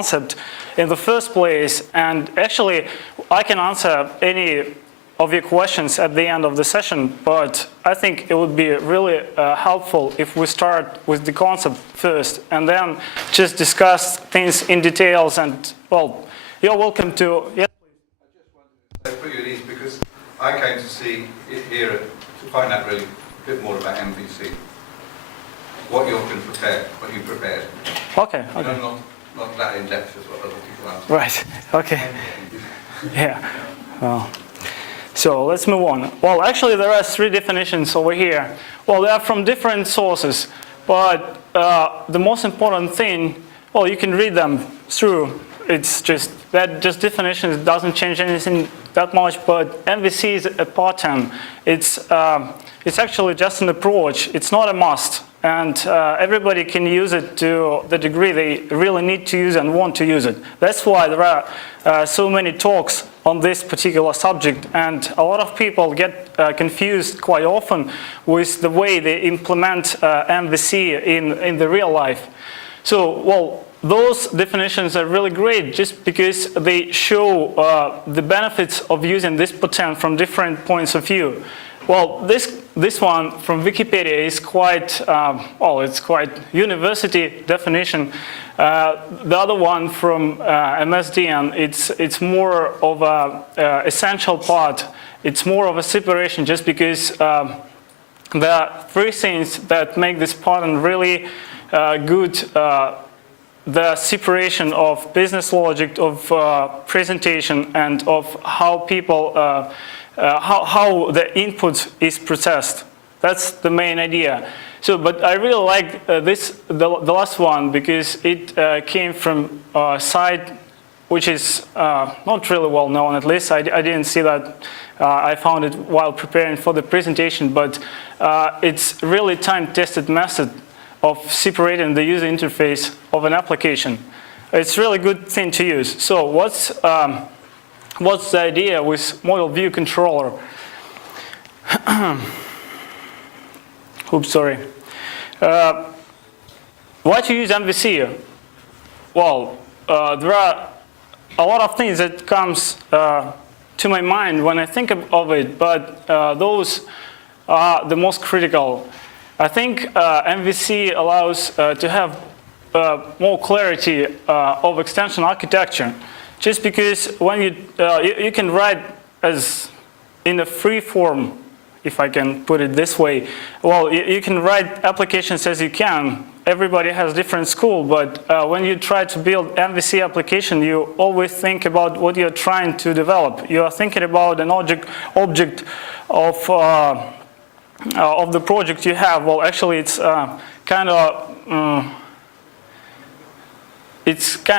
concept in the first place. And actually, I can answer any of your questions at the end of the session, but I think it would be really helpful if we start with the concept first and then just discuss things in details. And well, you're welcome to. Yes. I just wanted to put you at ease because I came to see it here to find out really a bit more about MVC. What you prepared. Okay. You know, not that in depth as what other people answer. Right. Okay. Yeah. Well. So let's move on. Well, actually, there are 3 definitions over here. Well, they are from different sources, but the most important thing, well, you can read them through. It's just that definitions doesn't change anything that much, but MVC is a pattern. It's actually just an approach. It's not a must, and everybody can use it to the degree they really need to use and want to use it. That's why there are so many talks on this particular subject, and a lot of people get confused quite often with the way they implement MVC in the real life. So, well, those definitions are really great just because they show the benefits of using this pattern from different points of view. Well, this one from Wikipedia is quite, it's quite university definition. The other one from MSDN, it's more of a essential part. It's more of a separation just because there are 3 things that make this pattern really good. The separation of business logic, of presentation, and of how people, how the input is processed. That's the main idea. So, but I really like the last one because it came from a site which is not really well known. At least I didn't see that. I found it while preparing for the presentation, but it's really time-tested method of separating the user interface of an application. It's a really good thing to use. So what's the idea with model view controller? Oops, sorry. Why to use MVC? Well, there are a lot of things that comes to my mind when I think of it, but those are the most critical. I think MVC allows to have more clarity of extension architecture, just because when you can write as in a free form, if I can put it this way. Well, you can write applications as you can. Everybody has different school, but when you try to build MVC application, you always think about what you're trying to develop. You are thinking about an object of the project you have. Well, actually, it's kind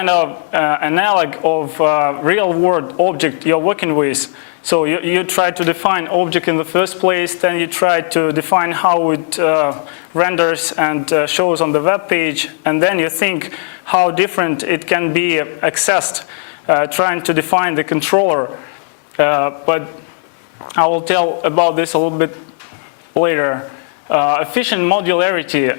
of analog of real-world object you're working with. So you try to define object in the first place, then you try to define how it renders and shows on the web page, and then you think how different it can be accessed, trying to define the controller. But I will tell about this a little bit later. Efficient modularity.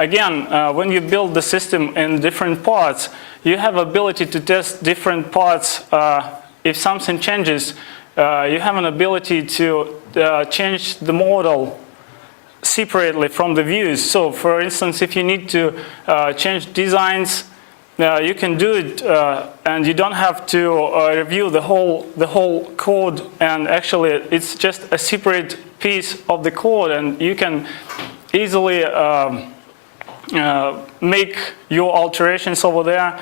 Again, when you build the system in different parts, you have ability to test different parts. If something changes, you have an ability to change the model separately from the views. So, for instance, if you need to change designs, you can do it, and you don't have to review the whole code. And actually, it's just a separate piece of the code, and you can easily make your alterations over there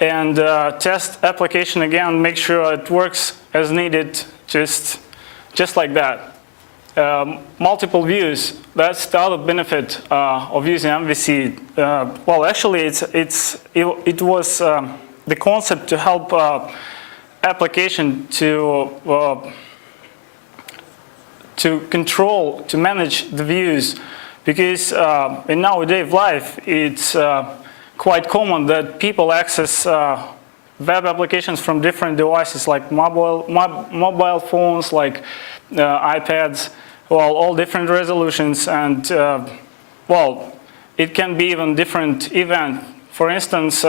and test application again, make sure it works as needed, just like that. Multiple views, that's the other benefit of using MVC. Well, actually, it was the concept to help application to control, to manage the views, because in nowadays life, it's quite common that people access web applications from different devices, like mobile phones, like iPads, well, all different resolutions, and well, it can be even different event. For instance,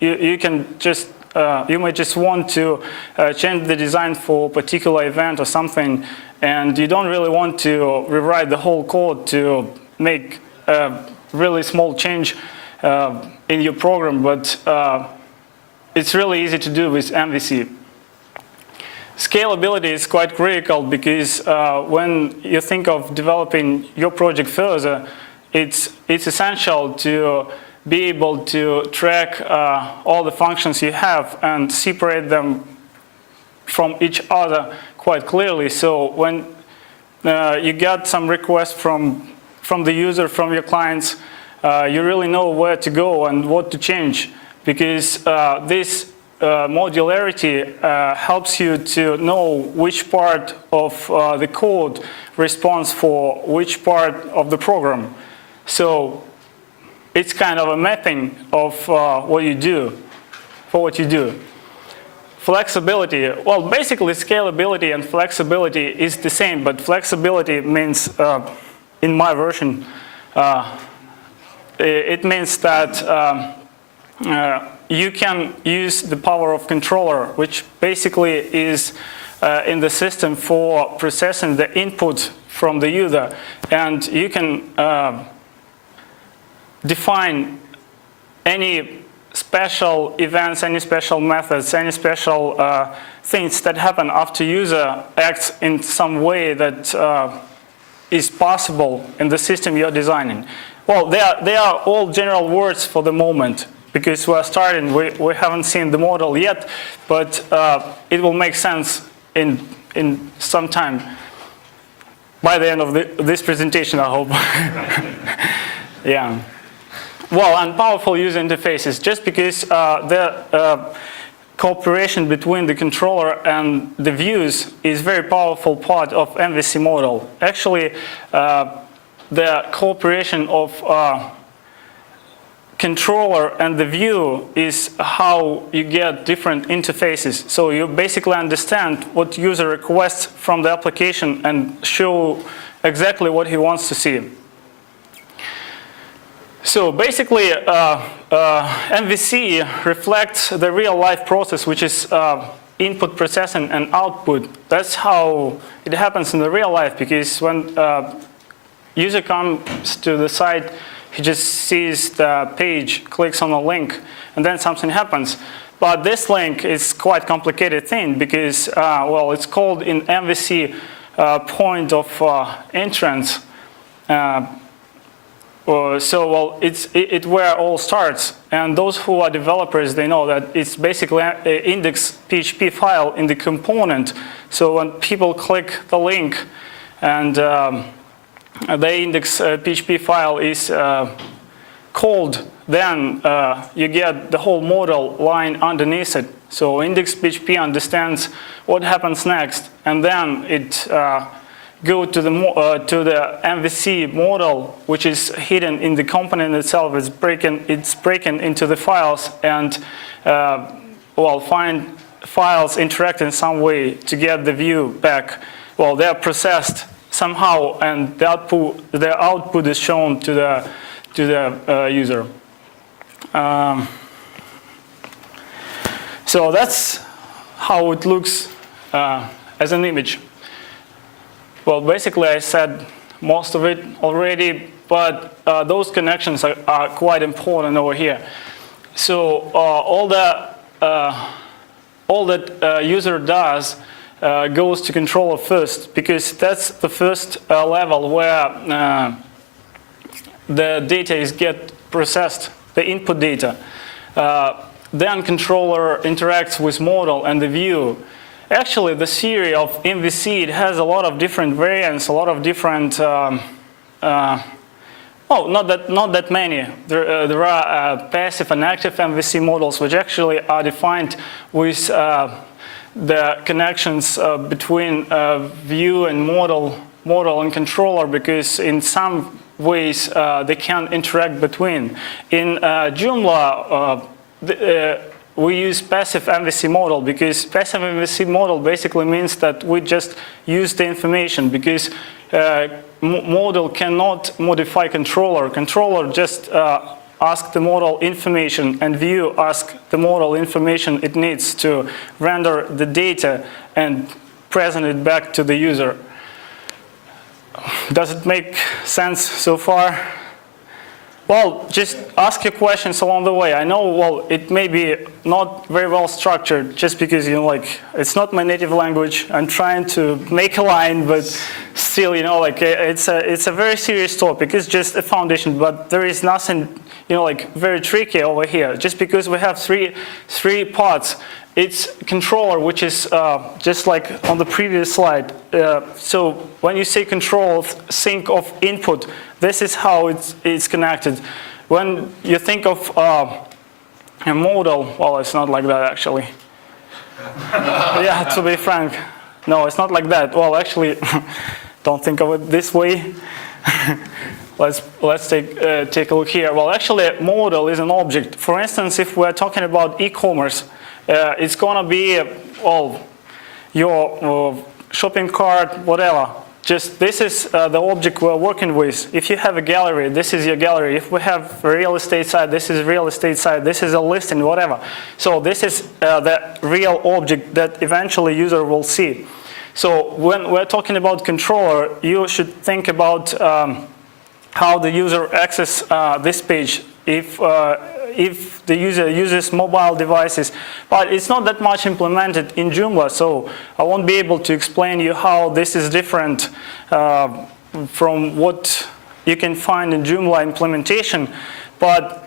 you can just you might just want to change the design for a particular event or something, and you don't really want to rewrite the whole code to make a really small change in your program, but it's really easy to do with MVC. Scalability is quite critical because when you think of developing your project further, it's essential to be able to track all the functions you have and separate them from each other quite clearly. So when you get some requests from the user, from your clients, you really know where to go and what to change, because this modularity helps you to know which part of the code responds for which part of the program. So it's kind of a mapping of what you do, for what you do. Flexibility, well, basically scalability and flexibility is the same, but flexibility means, in my version, it means that you can use the power of controller, which basically is in the system for processing the input from the user, and you can define any special events, any special methods, any special things that happen after user acts in some way that is possible in the system you're designing. Well, they are all general words for the moment, because we're starting, we haven't seen the model yet, but it will make sense in some time, by the end of this presentation, I hope. Yeah. Well, and powerful user interfaces, just because the cooperation between the controller and the views is very powerful part of MVC model. Actually, the cooperation of controller and the view is how you get different interfaces. So you basically understand what user requests from the application and show exactly what he wants to see. So basically, MVC reflects the real-life process, which is input processing and output. That's how it happens in the real life, because when user comes to the site, he just sees the page, clicks on a link, and then something happens. But this link is quite complicated thing, because, well, it's called in MVC point of entrance. So, well, it's where all starts. And those who are developers, they know that it's basically an index PHP file in the component. So when people click the link and the index PHP file is called, then you get the whole model line underneath it. So index PHP understands what happens next, and then it go to the MVC model, which is hidden in the component itself. It's breaking into the files, and well, find files interact in some way to get the view back. Well, they are processed somehow, and the output is shown to the user. So that's how it looks as an image. Well, basically, I said most of it already, but those connections are quite important over here. So all that user does goes to controller first, because that's the first level where the data is get processed, the input data. Then controller interacts with model and the view. Actually, the theory of MVC, it has a lot of different variants, a lot of different, oh, not that many. There are passive and active MVC models, which actually are defined with the connections between view and model and controller, because in some ways they can interact between. In Joomla, we use passive MVC model, because passive MVC model basically means that we just use the information, because model cannot modify controller. Controller just ask the model information, and view ask the model information it needs to render the data and present it back to the user. Does it make sense so far? Well, just ask your questions along the way. I know, well, it may be not very well structured just because, you know, like, it's not my native language. I'm trying to make a line, but still, you know, like, it's a very serious topic. It's just a foundation, but there is nothing, you know, like, very tricky over here. Just because we have three parts. It's controller, which is just like on the previous slide. So when you say control sync of input, this is how it's connected. When you think of a model, well, it's not like that actually. Yeah, to be frank, no, it's not like that. Well, actually, don't think of it this way. Let's take a look here. Well, actually, a model is an object. For instance, if we're talking about e-commerce, it's going to be all your shopping cart, whatever. Just this is the object we're working with. If you have a gallery, this is your gallery. If we have a real estate site, this is real estate site. This is a listing, whatever. So this is the real object that eventually user will see. So when we're talking about controller, you should think about how the user access this page. If the user uses mobile devices, but it's not that much implemented in Joomla, so I won't be able to explain you how this is different from what you can find in Joomla implementation, but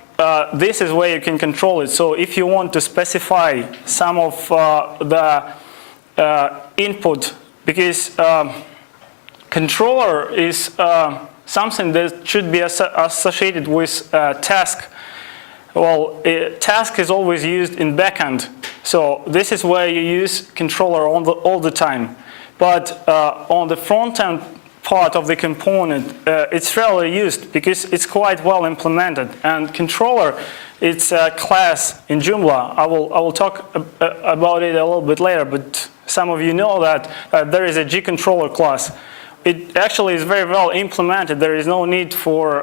this is where you can control it. So if you want to specify some of the input, because controller is something that should be associated with task. Well, task is always used in backend, so this is where you use controller all the time. But on the front-end part of the component, it's rarely used because it's quite well implemented. And controller, it's a class in Joomla. I will talk about it a little bit later, but some of you know that there is a gcontroller class. It actually is very well implemented. There is no need for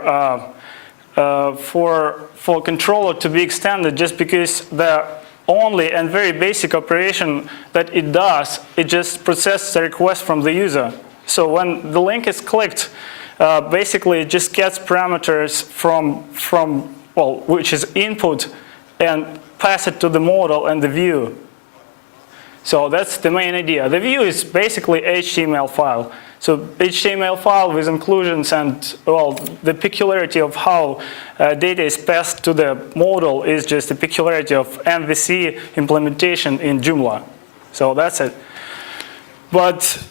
controller to be extended just because the only and very basic operation that it does, it just processes a request from the user. So when the link is clicked, basically it just gets parameters from well, which is input, and pass it to the model and the view. So that's the main idea. The view is basically HTML file. So HTML file with inclusions and, well, the peculiarity of how data is passed to the model is just the peculiarity of MVC implementation in Joomla. So that's it. But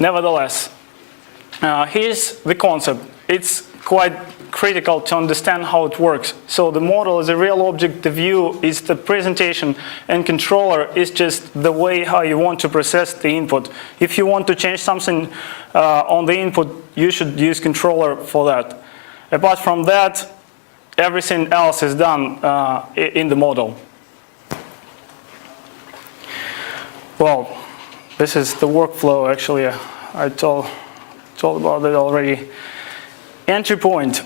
nevertheless, here's the concept. It's quite critical to understand how it works. So the model is a real object, the view is the presentation, and controller is just the way how you want to process the input. If you want to change something on the input, you should use controller for that. Apart from that, everything else is done in the model. Well, this is the workflow actually. I told about it already. Entry point,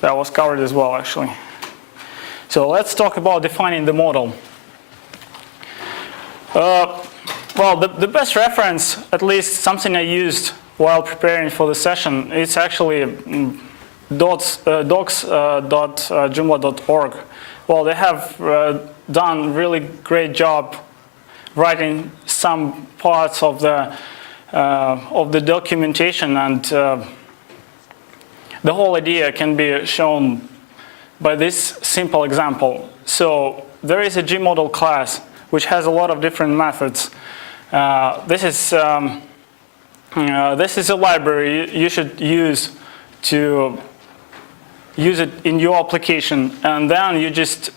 that was covered as well actually. So let's talk about defining the model. Well, the best reference, at least something I used while preparing for the session, it's actually docs.joomla.org. Well, they have done really great job writing some parts of the documentation, and the whole idea can be shown by this simple example. So there is a gmodel class which has a lot of different methods. This is a library you should use to use it in your application, and then you just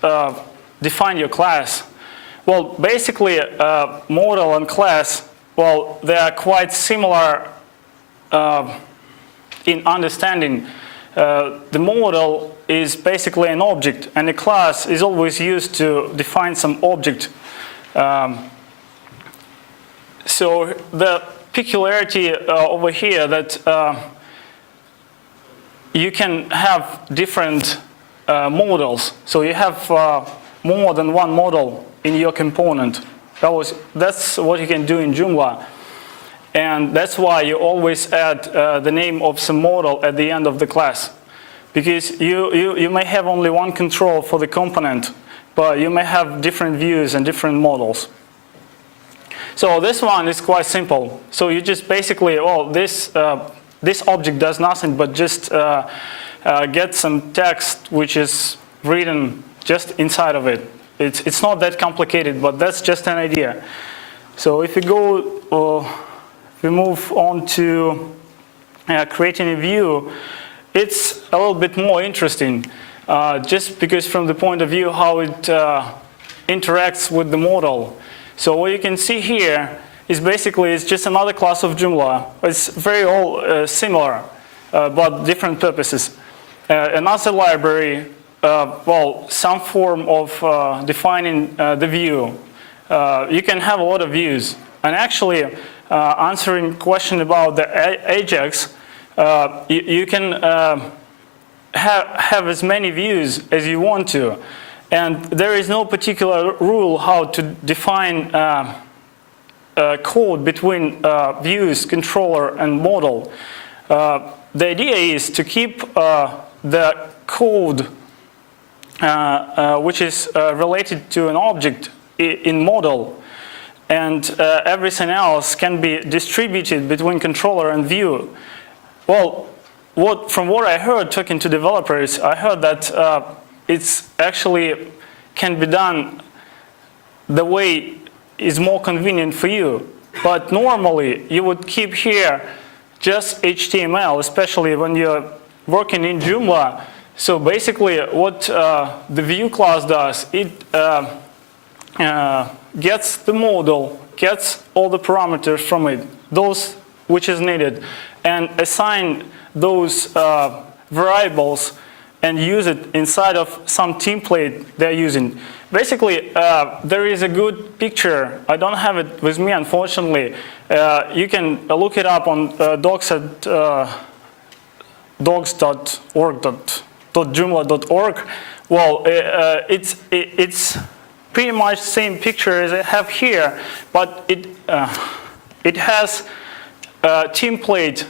define your class. Well, basically, model and class, well, they are quite similar in understanding. The model is basically an object, and the class is always used to define some object. So the peculiarity over here that you can have different models. So you have more than one model in your component. That's what you can do in Joomla. And that's why you always add the name of some model at the end of the class. Because you may have only one control for the component, but you may have different views and different models. So this one is quite simple. So you just basically, well, this object does nothing but just get some text which is written just inside of it. It's not that complicated, but that's just an idea. So if we move on to creating a view, it's a little bit more interesting, just because from the point of view how it interacts with the model. So what you can see here is basically it's just another class of Joomla. It's very all similar, but different purposes. Another library, well, some form of defining the view. You can have a lot of views. And actually, answering question about the Ajax, you can have as many views as you want to. And there is no particular rule how to define code between views, controller, and model. The idea is to keep the code which is related to an object in model, and everything else can be distributed between controller and view. Well, from what I heard talking to developers, I heard that it's actually can be done the way is more convenient for you. But normally, you would keep here just HTML, especially when you're working in Joomla. So basically, what the view class does, it gets the model, gets all the parameters from it, those which is needed, and assign those variables and use it inside of some template they're using. Basically, there is a good picture. I don't have it with me, unfortunately. You can look it up on docs at docs.joomla.org. Well, it's pretty much the same picture as I have here, but it has a template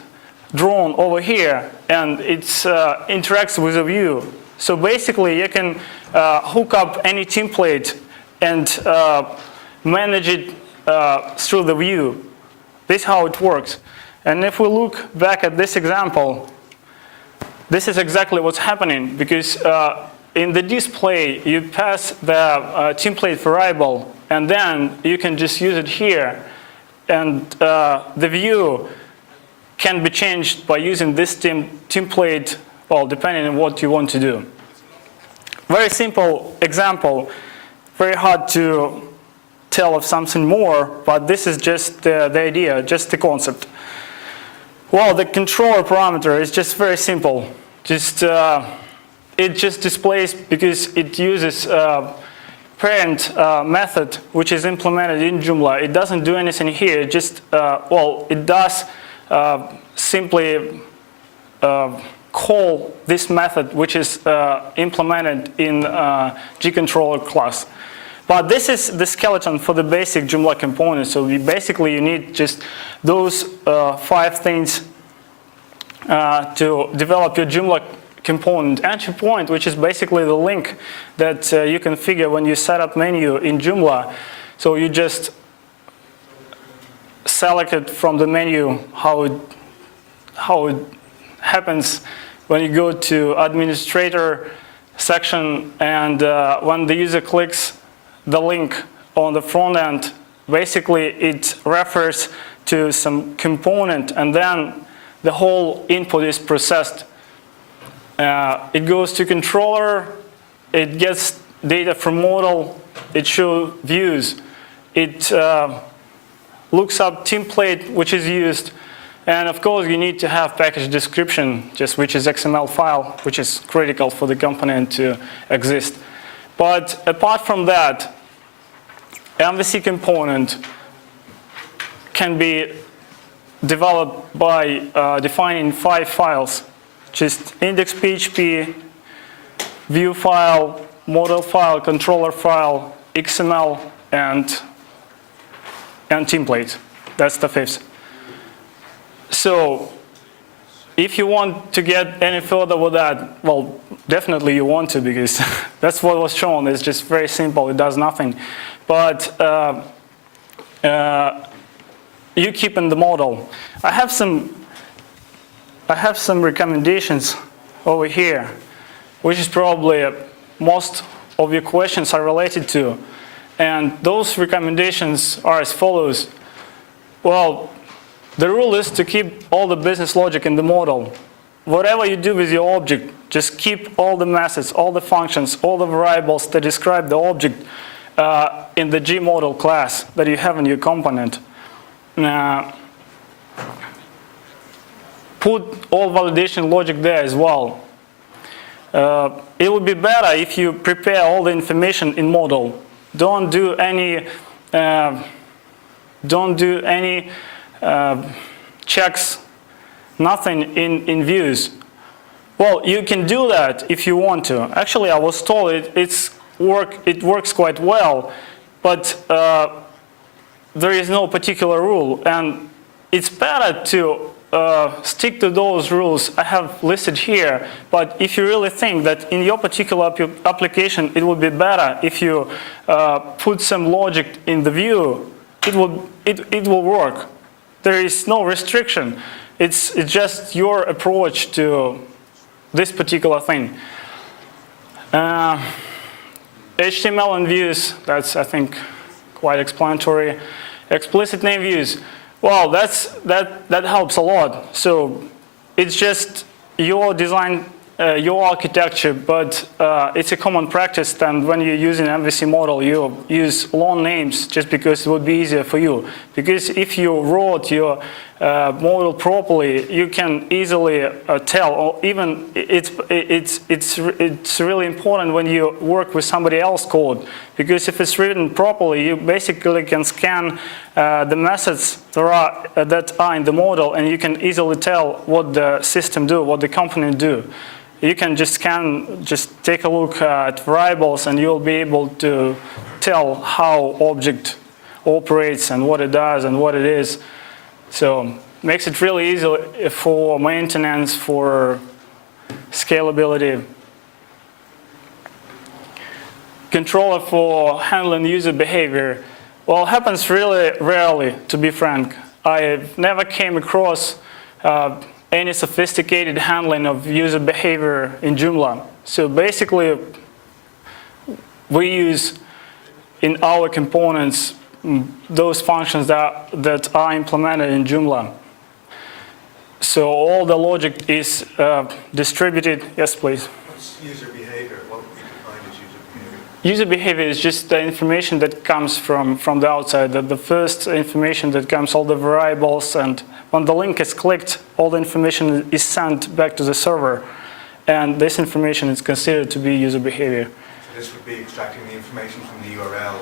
drawn over here, and it interacts with a view. So basically, you can hook up any template and manage it through the view. This is how it works. And if we look back at this example, this is exactly what's happening, because in the display, you pass the template variable, and then you can just use it here. And the view can be changed by using this template, well, depending on what you want to do. Very simple example, very hard to tell of something more, but this is just the idea, just the concept. Well, the controller parameter is just very simple. It just displays because it uses parent method, which is implemented in Joomla. It doesn't do anything here. It just, well, it does simply call this method, which is implemented in gcontroller class. But this is the skeleton for the basic Joomla component. So basically, you need just those 5 things to develop your Joomla component entry point, which is basically the link that you configure when you set up menu in Joomla. So you just select it from the menu how it happens when you go to administrator section, and when the user clicks the link on the front end, basically it refers to some component, and then the whole input is processed. It goes to controller, it gets data from model, it shows views, it looks up template which is used, and of course you need to have package description, just which is XML file, which is critical for the component to exist. But apart from that, MVC component can be developed by defining 5 files. just index.php, view file, model file, controller file, XML, and template. That's the fifth. So if you want to get any further with that, well, definitely you want to, because that's what was shown. It's just very simple. It does nothing. But you keep in the model. I have some recommendations over here, which is probably most of your questions are related to. And those recommendations are as follows. Well, the rule is to keep all the business logic in the model. Whatever you do with your object, just keep all the methods, all the functions, all the variables that describe the object in the gmodel class that you have in your component. Put all validation logic there as well. It would be better if you prepare all the information in model. Don't do any checks, nothing in views. Well, you can do that if you want to. Actually, I was told it works quite well, but there is no particular rule, and it's better to stick to those rules I have listed here. But if you really think that in your particular application it would be better if you put some logic in the view, it will work. There is no restriction. It's just your approach to this particular thing. HTML and views, that's, I think, quite explanatory. Explicit name views, well, that helps a lot. So it's just your design, your architecture, but it's a common practice that when you're using MVC model, you use long names just because it would be easier for you. Because if you wrote your model properly, you can easily tell, or even it's really important when you work with somebody else's code, because if it's written properly, you basically can scan the methods that are in the model, and you can easily tell what the system do, what the component do. You can just take a look at variables, and you'll be able to tell how object operates and what it does and what it is. So makes it really easy for maintenance, for scalability. Controller for handling user behavior. Well, it happens really rarely, to be frank. I never came across any sophisticated handling of user behavior in Joomla. So basically, we use in our components those functions that are implemented in Joomla. So all the logic is distributed. Yes, please. What's user behavior? What would you define as user behavior? User behavior is just the information that comes from the outside. The first information that comes, all the variables, and when the link is clicked, all the information is sent back to the server. And this information is considered to be user behavior. So this would be extracting the information from the URL?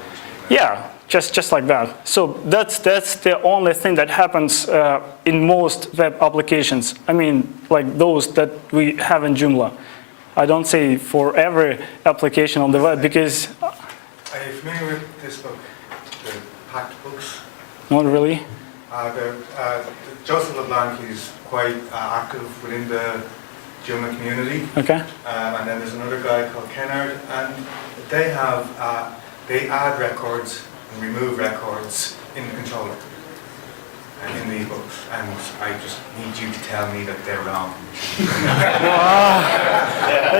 Yeah, just like that. So that's the only thing that happens in most web applications. I mean, like those that we have in Joomla. I don't say for every application on the web, because... Are you familiar with this book, the Pact books? Not really. Joseph LeBlanc is quite active within the Joomla community. Okay. And then there's another guy called Kennard, and they have they add records and remove records in the controller in these books, and I just need you to tell me that they're wrong.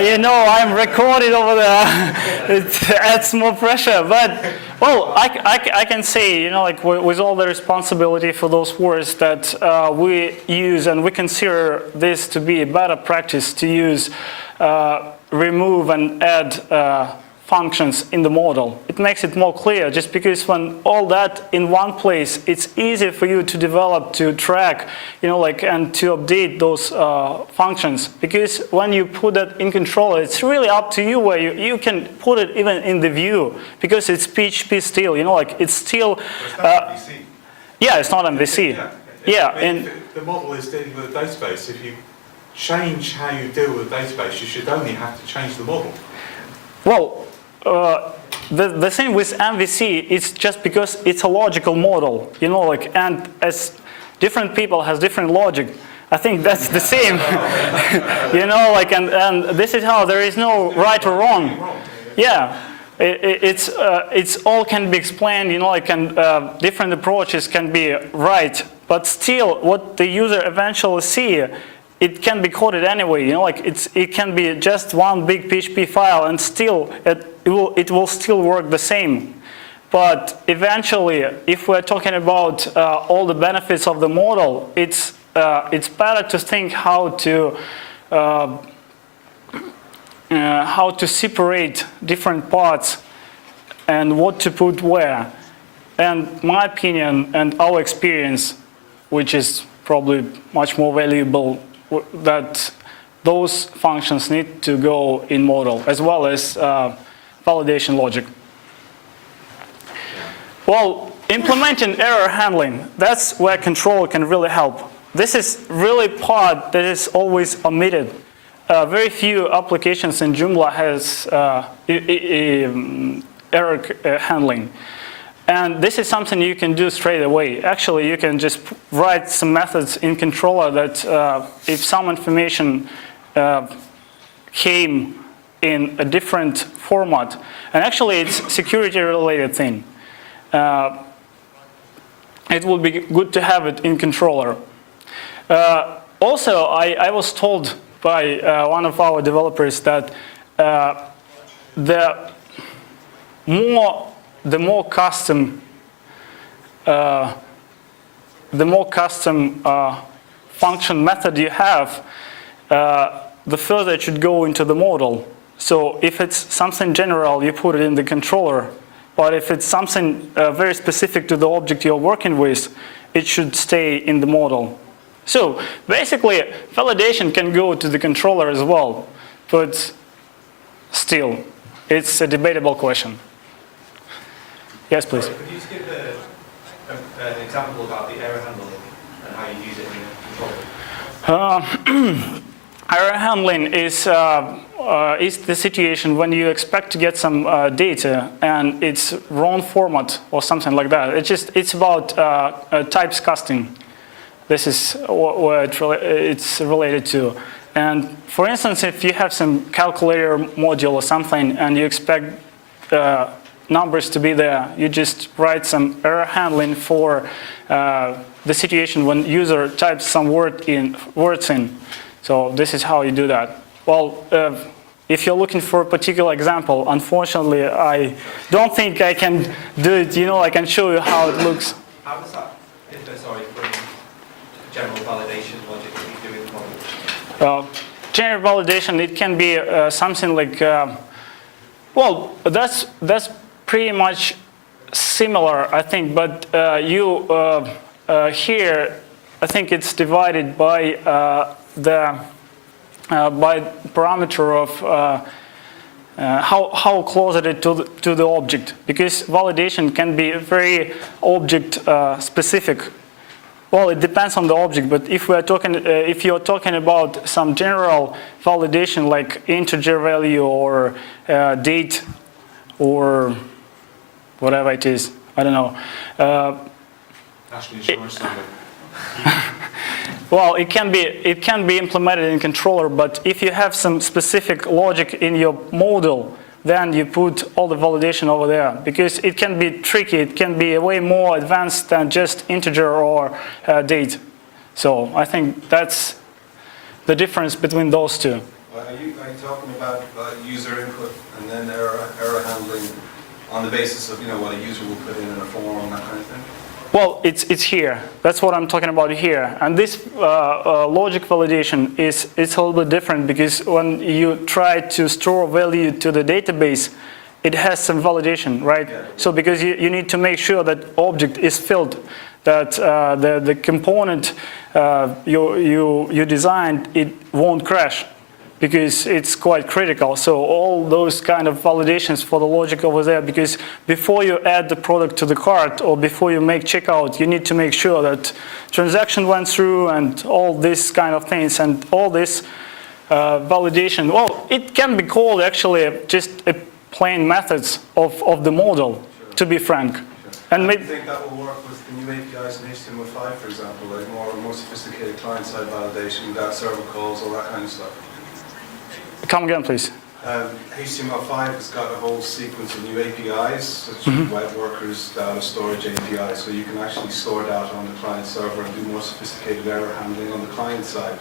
You know, I'm recorded over there. It adds more pressure. But, well, I can say, you know, like with all the responsibility for those words that we use, and we consider this to be a better practice to use remove and add functions in the model. It makes it more clear, just because when all that in one place, it's easier for you to develop, to track, you know, like, and to update those functions. Because when you put that in controller, it's really up to you where you can put it even in the view, because it's PHP still, you know, like it's still. It's not MVC. Yeah, it's not MVC. Yeah, and the model is dealing with a database. If you change how you deal with database. You should only have to change the model. Well, the thing with MVC, it's just because it's a logical model, you know, like, and as different people has different logic, I think that's the same, you know, like, and this is how there is no right or wrong. Yeah, it's all can be explained, you know, like, and different approaches can be right, but still, what the user eventually see, it can be coded anyway, you know, like it can be just one big PHP file, and still it will still work the same. But eventually, if we're talking about all the benefits of the model, it's better to think how to separate different parts and what to put where. And my opinion and our experience, which is probably much more valuable, that those functions need to go in model, as well as validation logic. Well, implementing error handling, that's where control can really help. This is really part that is always omitted. Very few applications in Joomla has error handling. And this is something you can do straight away. Actually, you can just write some methods in controller that if some information came in a different format, and actually it's security related thing, it would be good to have it in controller. Also, I was told by one of our developers that the more custom function method you have, the further it should go into the model. So if it's something general, you put it in the controller. But if it's something very specific to the object you're working with, it should stay in the model. So basically, validation can go to the controller as well. But still, it's a debatable question. Yes, please. Could you just give an example about the error handling and how you use it in the controller? Error handling is the situation when you expect to get some data and it's wrong format or something like that. It's about types casting. This is what it's related to. And for instance, if you have some calculator module or something and you expect numbers to be there, you just write some error handling for the situation when user types some words in. So this is how you do that. Well, if you're looking for a particular example, unfortunately, I don't think I can do it. You know, I can show you how it looks. How does that differ, sorry, from general validation logic that you do in the model? General validation, it can be something like, well, that's pretty much similar, I think, but here, I think it's divided by by parameter of how close it is to the object, because validation can be very object specific. Well, it depends on the object, but if we're talking, if you're talking about some general validation like integer value or date or whatever it is, I don't know. National insurance number. Well, it can be implemented in controller, but if you have some specific logic in your model, then you put all the validation over there, because it can be tricky. It can be way more advanced than just integer or date. So I think that's the difference between those two. Are you talking about user input and then error handling on the basis of what a user will put in a form, that kind of thing? Well, it's here. That's what I'm talking about here. And this logic validation it's a little bit different, because when you try to store value to the database, it has some validation, right? Yeah. So because you need to make sure that object is filled, that the component you designed, it won't crash. because it's quite critical. So all those kind of validations for the logic over there, because before you add the product to the cart or before you make checkout, you need to make sure that transaction went through and all these kind of things and all this validation. Well, it can be called actually just a plain methods of the model, to be frank. And Do you maybe, think that will work with the new APIs in HTML5, for example, like more sophisticated client-side validation without server calls, all that kind of stuff? come again, please. HTML5 has got a whole sequence of new APIs, such as web workers, data storage API, so you can actually store data on the client server and do more sophisticated error handling on the client side.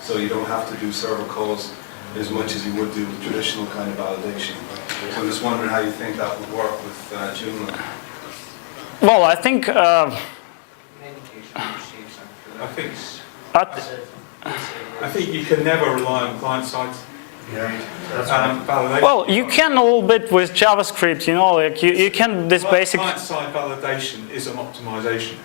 So you don't have to do server calls as much as you would do with traditional kind of validation. So I'm just wondering how you think that would work with Joomla. Well, I think I think I think you can never rely on client-side validation. well, you can a little bit with JavaScript, you know, like you can this basic. Client-side validation is an optimization.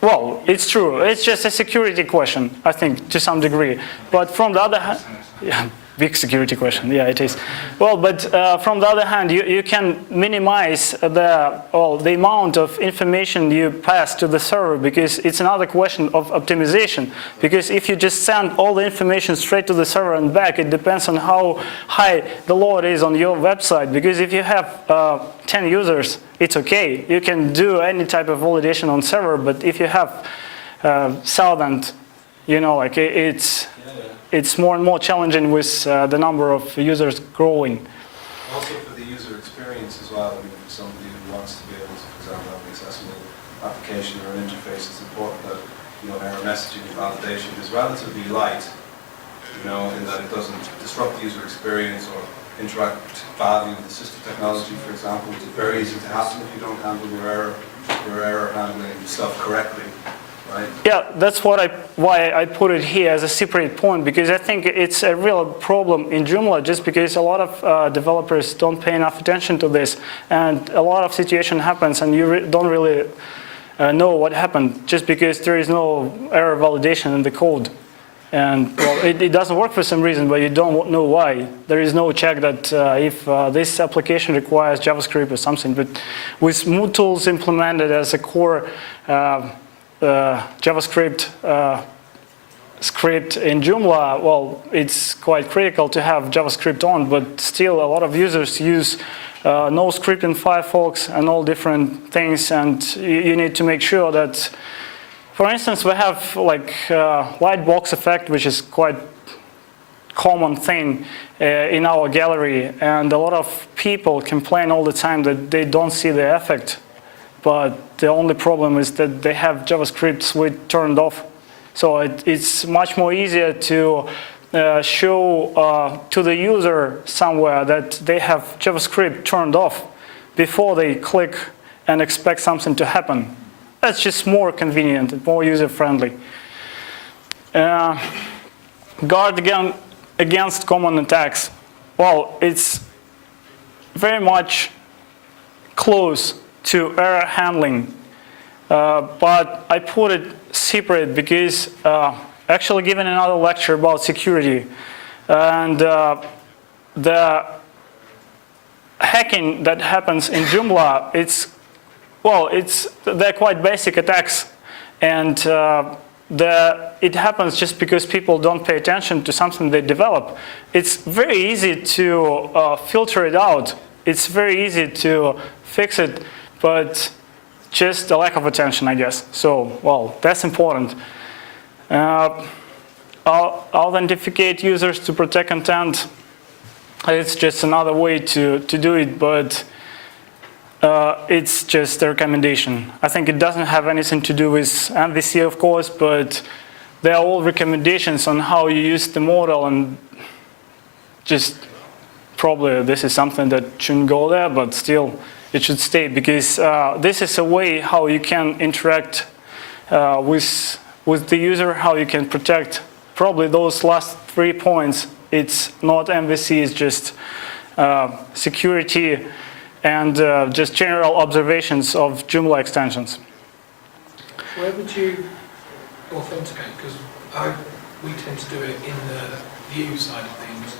Well, it's true. It's just a security question, I think, to some degree. But from the other hand, yeah, big security question. Yeah, it is. Well, but from the other hand, you can minimize the amount of information you pass to the server, because it's another question of optimization. Because if you just send all the information straight to the server and back, it depends on how high the load is on your website. Because if you have 10 users, it's okay. You can do any type of validation on server. But if you have 1,000, you know, like it's more and more challenging with the number of users growing. Also for the user experience as well, I mean, for somebody who wants to be able to, for example, have an accessible application or interface, it's important that, you know, error messaging and validation is relatively light, you know, in that it doesn't disrupt the user experience or interact badly with the system technology, for example, which is very easy to happen if you don't handle your error handling stuff correctly. Right. Yeah, that's why I put it here as a separate point, because I think it's a real problem in Joomla, just because a lot of developers don't pay enough attention to this, and a lot of situation happens and you don't really know what happened, just because there is no error validation in the code. And well, it doesn't work for some reason, but you don't know why. There is no check that if this application requires JavaScript or something. But with MooTools implemented as a core JavaScript script in Joomla, well, it's quite critical to have JavaScript on, but still a lot of users use NoScript in Firefox and all different things, and you need to make sure that, for instance, we have like white box effect, which is quite common thing in our gallery, and a lot of people complain all the time that they don't see the effect. But the only problem is that they have JavaScript switch turned off. So it's much more easier to show to the user somewhere that they have JavaScript turned off before they click and expect something to happen. That's just more convenient and more user-friendly. Guard against common attacks. Well, it's very much close to error handling, but I put it separate because actually giving another lecture about security, and the hacking that happens in Joomla, they're quite basic attacks, and it happens just because people don't pay attention to something they develop. It's very easy to filter it out. It's very easy to fix it, but just a lack of attention, I guess. So, well, that's important. Authenticate users to protect content. It's just another way to do it, but it's just a recommendation. I think it doesn't have anything to do with MVC, of course, but they are all recommendations on how you use the model, and just probably this is something that shouldn't go there, but still it should stay, because this is a way how you can interact with the user, how you can protect probably those last 3 points. It's not MVC, it's just security and just general observations of Joomla extensions. Where would you authenticate? Because we tend to do it in the view side of things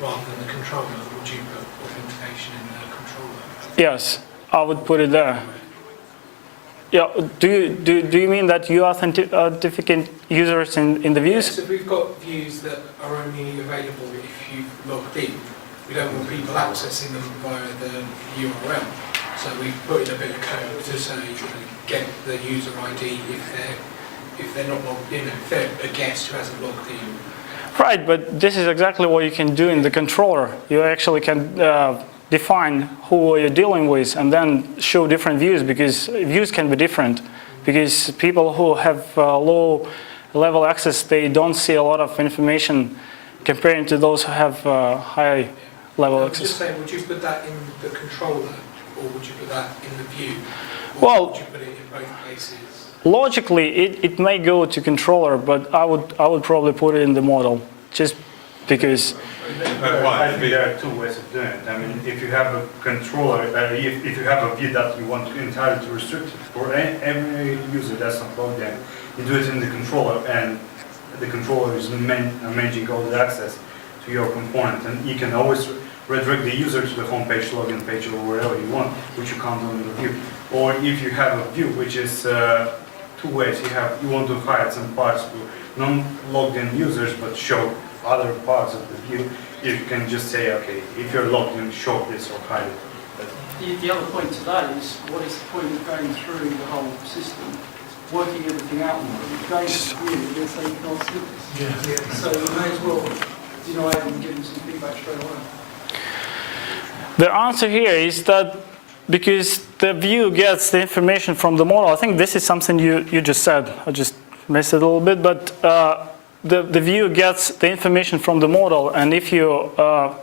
rather than the controller? Would you put authentication in the controller? Yes, I would put it there. Yeah, do you mean that you authenticate users in the views? So if we've got views that are only available if you've logged in, we don't want people accessing them via the URL. So we've put in a bit of code to say get the user ID if they're not logged in, if they're a guest who hasn't logged in. Right, but this is exactly what you can do in the controller. You actually can define who you're dealing with and then show different views, because views can be different. Because people who have low level access, they don't see a lot of information comparing to those who have high level I'm access. just saying, would you put that in the controller or would you put that in the view? Or Well, would you put it in both places? logically, it may go to controller, but I would probably put it in the model, just because. I think there are two ways of doing it. I mean, if you have a controller, if you have a view that you want entirely to restrict it for every user that's not logged in, you do it in the controller, and the controller is managing all the access to your component, and you can always redirect the user to the home page, login page, or wherever you want, which you can't do in the view. Or if you have a view, which is two ways. You want to hide some parts to non-logged in users, but show other parts of the view. You can just say, okay, if you're logged in, show this or hide it. The other point to that is, what is the point of going through the whole system, working everything out, and going to the view and then saying you can't see this? So you may as well deny it and give them some feedback straight away. The answer here is that because the view gets the information from the model, I think this is something you just said. I just missed it a little bit, but the view gets the information from the model, and if you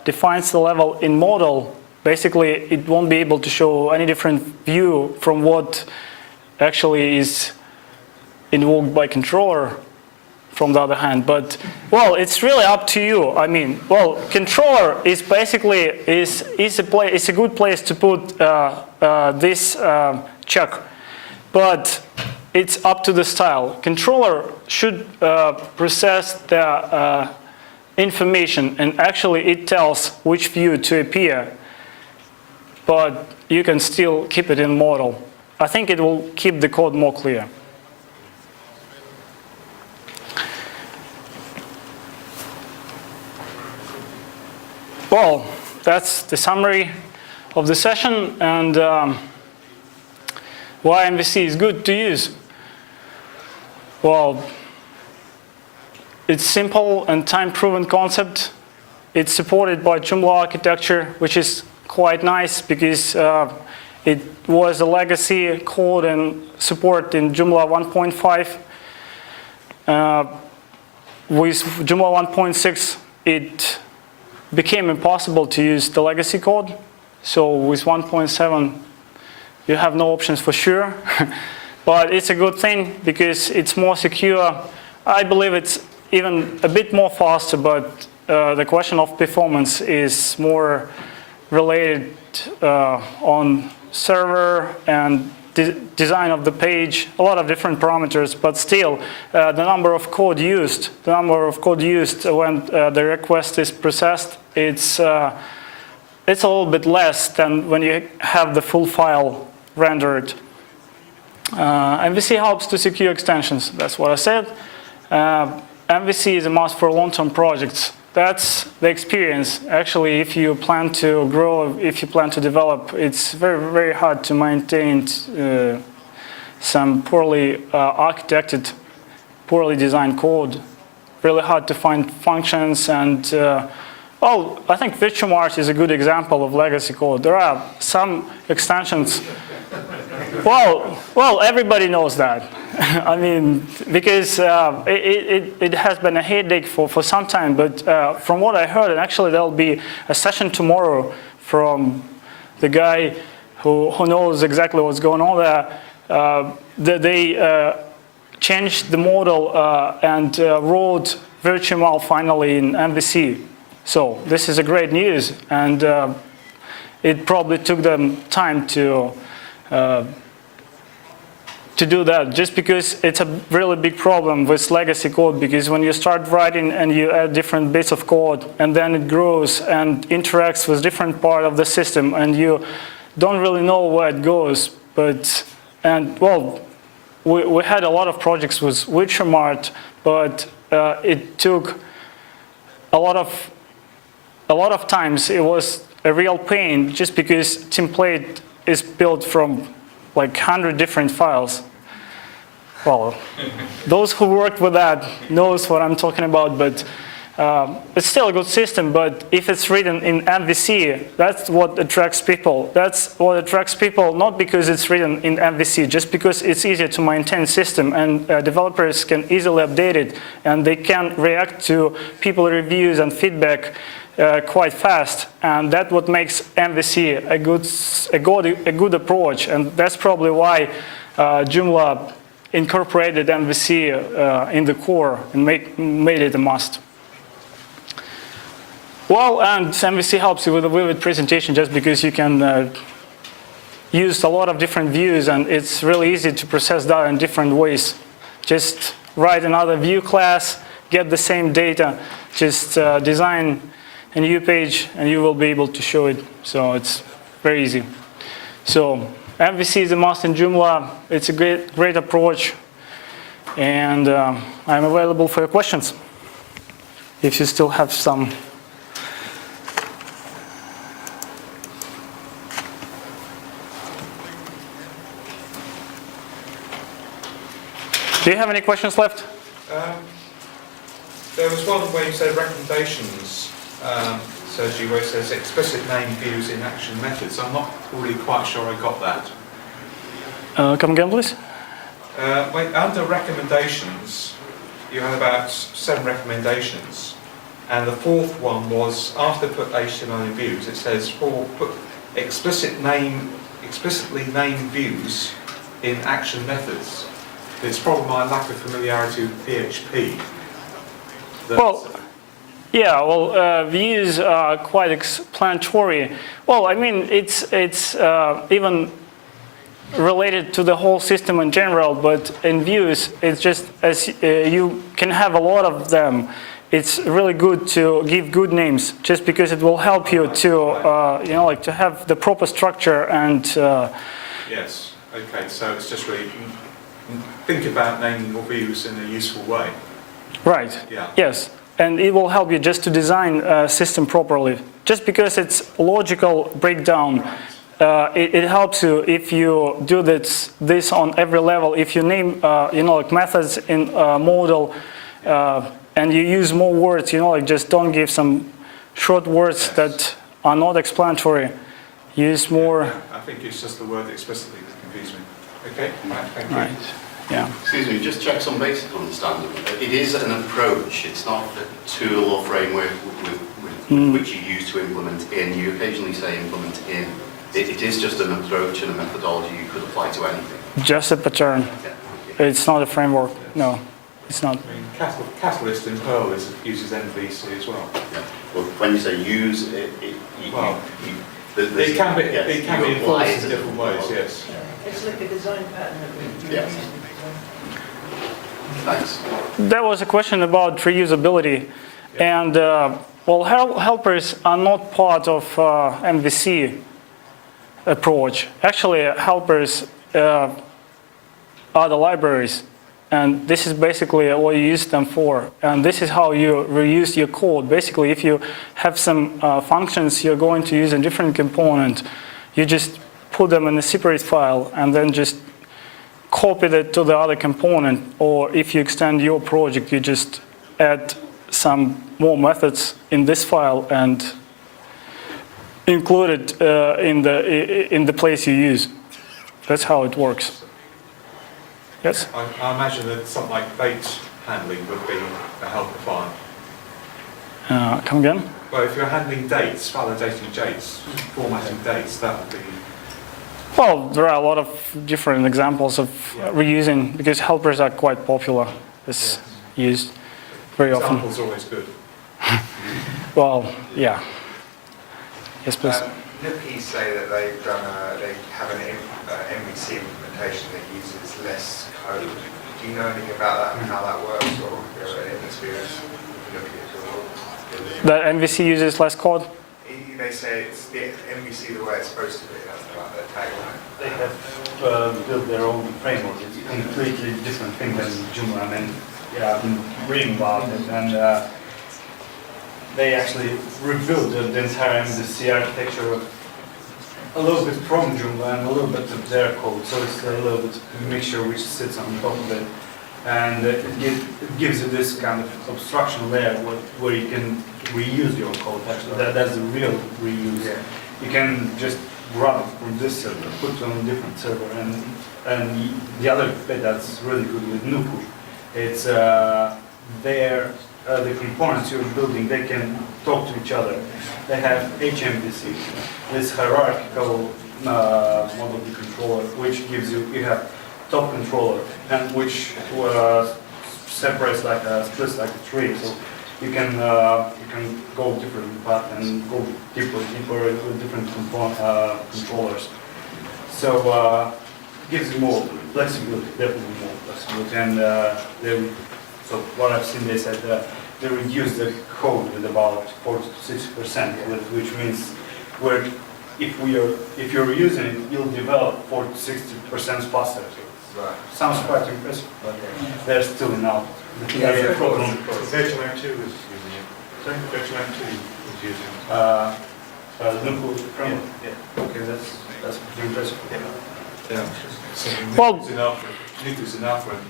define the level in model, basically it won't be able to show any different view from what actually is invoked by controller from the other hand. But, well, it's really up to you. I mean, well, controller is basically is a good place to put this check, but it's up to the style. Controller should process the information, and actually it tells which view to appear, but you can still keep it in model. I think it will keep the code more clear. Well, that's the summary of the session, and why MVC is good to use. Well, it's simple and time-proven concept. It's supported by Joomla architecture, which is quite nice because it was a legacy code and support in Joomla 1.5. With Joomla 1.6, it became impossible to use the legacy code. So with 1.7, you have no options for sure. But it's a good thing because it's more secure. I believe it's even a bit more faster, but the question of performance is more related on server and design of the page, a lot of different parameters, but still the number of code used when the request is processed, it's a little bit less than when you have the full file rendered. MVC helps to secure extensions, that's what I said. MVC is a must for long-term projects. That's the experience. Actually, if you plan to grow, if you plan to develop, it's very, very hard to maintain some poorly architected, poorly designed code. Really hard to find functions, and well, I think VirtueMart is a good example of legacy code. There are some extensions. Well, everybody knows that. I mean, because it has been a headache for some time, but from what I heard, and actually there'll be a session tomorrow from the guy who knows exactly what's going on there. They changed the model and wrote VirtueML finally in MVC. So this is a great news, and it probably took them time to to do that, just because it's a really big problem with legacy code, because when you start writing and you add different bits of code, and then it grows and interacts with different part of the system, and you don't really know where it goes. Well, we had a lot of projects with Witchermart, but it took a lot of times. It was a real pain, just because template is built from like 100 different files. Well, those who worked with that knows what I'm talking about, but it's still a good system. But if it's written in MVC, that's what attracts people. That's what attracts people, not because it's written in MVC, just because it's easier to maintain system, and developers can easily update it, and they can react to people reviews and feedback quite fast, and that's what makes MVC a good approach, and that's probably why Joomla incorporated MVC in the core and made it a must. Well, and MVC helps you with a vivid presentation, just because you can use a lot of different views, and it's really easy to process data in different ways. Just write another view class, get the same data, just design a new page, and you will be able to show it. So it's very easy. So MVC is a must in Joomla. It's a great approach, and I'm available for your questions if you still have some. Do you have any questions left? There was one where you said recommendations. Says where it says explicit name views in action methods. I'm not really quite sure I got that. Come again, please. Under recommendations, you had about 7 recommendations, and the 4th one was after put HTML in views. It says put explicitly name views in action methods. It's probably my lack of familiarity with PHP. Views are quite explanatory. Well, I mean, it's even related to the whole system in general, but in views, it's just as you can have a lot of them. It's really good to give good names, just because it will help you to, to have the proper structure and. Yes. Okay. So it's just really think about naming your views in a useful way. Right. Yeah. Yes. And it will help you just to design a system properly. Just because it's logical breakdown, it helps you if you do this on every level. If you name, methods in model, and you use more words, just don't give some short words that are not explanatory. Use more. I think it's just the word explicitly that confused me. Okay. Right. Thank you. Right. Yeah. Excuse me, just check some basic understanding. It is an approach, it's not a tool or framework with which you use to implement in. You occasionally say implement in. It is just an approach and a methodology you could apply to anything. Just a pattern. Yeah. It's not a framework. No, it's not. I mean, Catalyst in Perl uses MVC as well. Yeah. Well, when you say use, it can be enforced in different ways. methodology. Yes. It's like a design pattern that we Yes. Thanks. There was a question about reusability, and helpers are not part of MVC approach. Actually, helpers are the libraries, and this is basically what you use them for. And this is how you reuse your code. Basically, if you have some functions you're going to use a different component, you just put them in a separate file and then just copy that to the other component. Or if you extend your project, you just add some more methods in this file and include it in the place you use. That's how it works. Yes? I imagine that something like date handling would be a helper file. Come again? Well, if you're handling dates, validating dates, formatting dates, that would be. Well, there are a lot of different examples of reusing, because helpers are quite popular. It's used very often. Examples always good. Well, yeah. Yes, please. Nookies say that they have an MVC implementation implementation that uses less code. Do you know anything about that and how that works, or is there any experience looking at your The MVC uses less code. They say it's the MVC the way it's supposed to be. That's about their tagline. They have built their own framework. It's a completely different thing than Joomla. I mean, yeah, I've been reading about it, and they actually rebuilt the entire MVC architecture a little bit from Joomla and a little bit of their code. So it's a little bit of a mixture which sits on top of it, and it gives you this kind of abstraction layer where you can reuse your code. Actually, that's the real reuse. Yeah. You can just grab it from this server, put it on a different server, and the other bit that's really good with Nuku, it's the components you're building, they can talk to each other. They have HMVC, this hierarchical model of the controller, which gives you have top controller, and which separates like splits like a tree. So you can go different path and go deeper with different controllers. So gives you more flexibility, definitely more flexibility. And so what I've seen, they said they reduce the code with about 40 to 60%, which means if you're using it, you'll develop 40 to 60% faster. Right. Sounds quite impressive, but they're still in out. That's the problem. Virtual M2 is using it. Sorry? Virtual M2 is using it. Nuku framework. Yeah. Okay, that's pretty impressive. Yeah. So Well- Nuku's in Alpha, and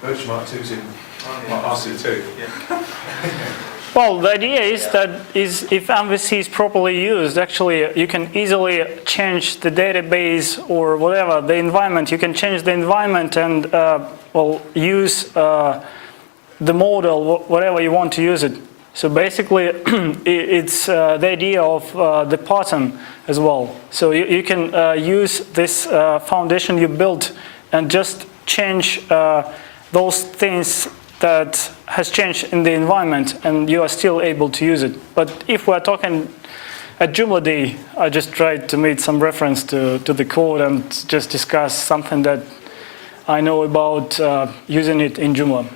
Virtual 2's in RC2. Well, the idea is that if MVC is properly used, actually you can easily change the database or whatever, the environment. You can change the environment and use the model, whatever you want to use it. So basically, it's the idea of the pattern as well. So you can use this foundation you built and just change those things that has changed in the environment, and you are still able to use it. But if we're talking at Joomla Day, I just tried to make some reference to the code and just discuss something that I know about using it in Joomla.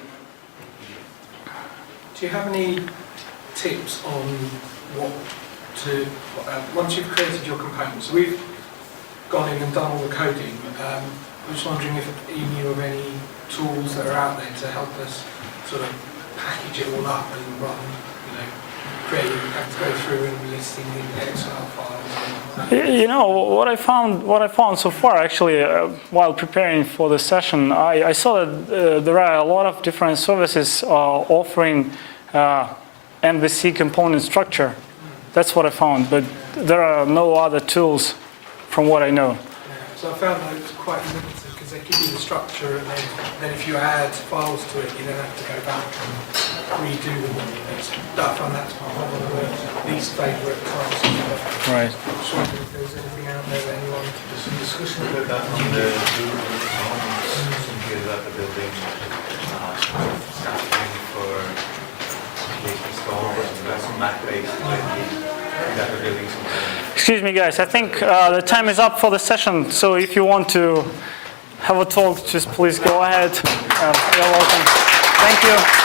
Do you have any tips on what to, once you've created your components? We've gone in and done all the coding. I'm just wondering if you knew of any tools that are out there to help us sort of package it all up, and rather than, have to go through and listing the Excel files. You know, what I found so far, actually, while preparing for the session, I saw that there are a lot of different services offering MVC component structure. That's what I found, but there are no other tools from what I know. Yeah, so I found that it's quite limited because they give you the structure, and then if you add files to it, you then have to go back and redo them. I found that's one of the least favourite tasks. Right. Just wondering if there's anything out there that anyone... There's some discussion about that on the here about the building staffing for installers, and that's some Mac-based that they're building something. Excuse me, guys. I think the time is up for the session. So if you want to have a talk, just please go ahead. You're welcome. Thank you.